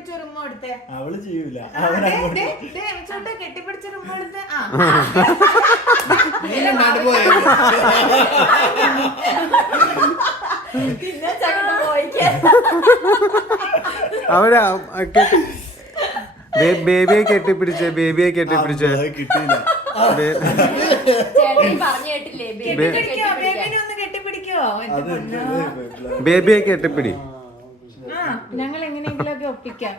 കെട്ടിപ്പിടിച്ചൊരു ഉമ്മ കൊടുത്തേ. അവള് ചെയ്യൂല. എമിച്ചോട്ടെ കെട്ടിപ്പിടിച്ചൊരു ഉമ്മ കൊടുത്തേ. അവരാ ബേബിയെ കെട്ടിപ്പിടിച്ചേ, ബേബിയെ കെട്ടിപ്പിടിച്ചേ. കിട്ടിയില്ല. ബേബിയെ കെട്ടിപ്പിടി. ഞങ്ങൾ എങ്ങനെയെങ്കിലും ഒക്കെ ഒപ്പിക്കാം.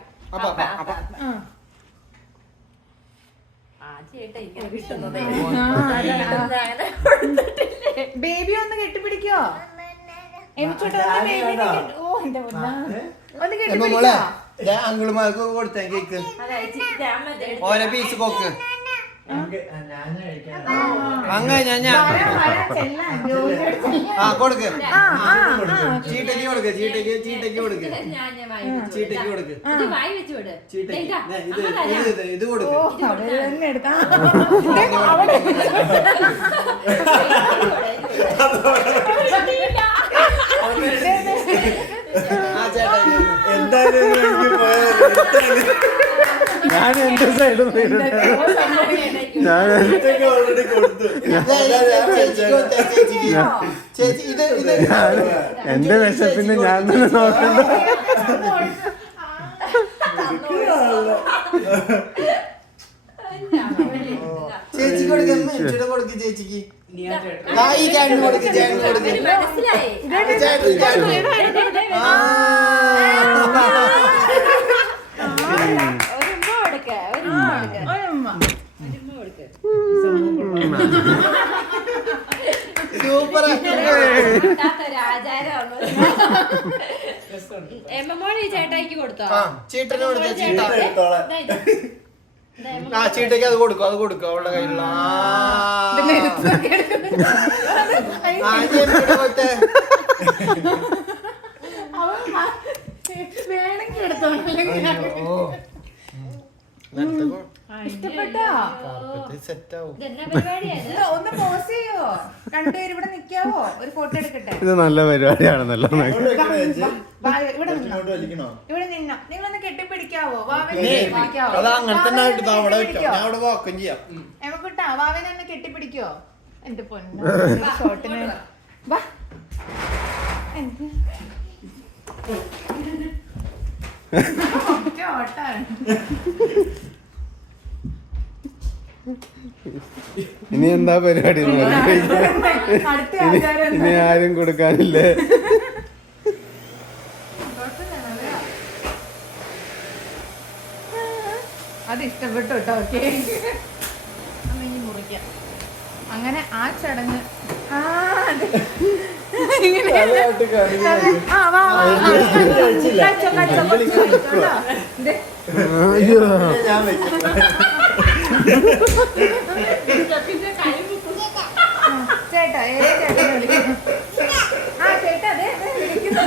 ബേബി ഒന്ന് കെട്ടിപ്പിടിക്കോ? അങ്കിളുമാർക്ക് കൊടുത്തേ കേക്ക്. ഓരോ പീസ് കൊക്ക് കൊടുക്ക്. ചീട്ടയ്ക്ക് കൊടുക്ക്, ചീട്ടയ്ക്ക് കൊടുക്ക്, ചീട്ടയ്ക്ക് കൊടുക്ക്, ഇത് കൊടുക്ക്. എന്തായാലും ഞാൻ എന്റെ സൈഡ് എന്റെ വിശപ്പിന് ഞാൻ തന്നെ നോക്കണ്ട. ചേച്ചി കൊടുക്ക്, കൊടുക്ക് ചേച്ചിക്ക്. ഈ ചേട്ടന് കൊടുക്ക്, ചേട്ടന് കൊടുക്ക്. സൂപ്പർ. ചേട്ടായിക്ക് കൊടുത്തോ? ചീട്ടന് കൊടുക്ക, ചീട്ടയ്ക്ക് അത് കൊടുക്കും, അത് കൊടുക്കും അവളുടെ കയ്യിലുള്ള. ഇഷ്ടപ്പെട്ടോ? ഒന്ന് പോസ് ചെയ്യോ? രണ്ടുപേരും ഇവിടെ നിക്കാവോ? ഒരു ഫോട്ടോ എടുക്കട്ടെ. ഇത് നല്ല പരിപാടിയാണെന്നല്ലോ. ഇവിടെ നിന്നോ, ഇവിടെ നിന്നോ. നിങ്ങളൊന്ന് കെട്ടിപ്പിടിക്കാവോ? എമക്കുട്ടാ വാവനെ ഒന്ന് കെട്ടിപ്പിടിക്കോ? എന്റെ പൊന്നു ഷോട്ടിന് വാ. ഓട്ടാണ്. ഇനി എന്താ പരിപാടി? ഇനി ആരും കൊടുക്കാനില്ലേ? അത് ഇഷ്ടപ്പെട്ടു കേട്ടോ. മുറിക്കാം. അങ്ങനെ ആ ചടങ്ങ് ചേട്ടാ, ചേട്ടാ, ചേട്ടാ, അതെ വിളിക്കുന്നു.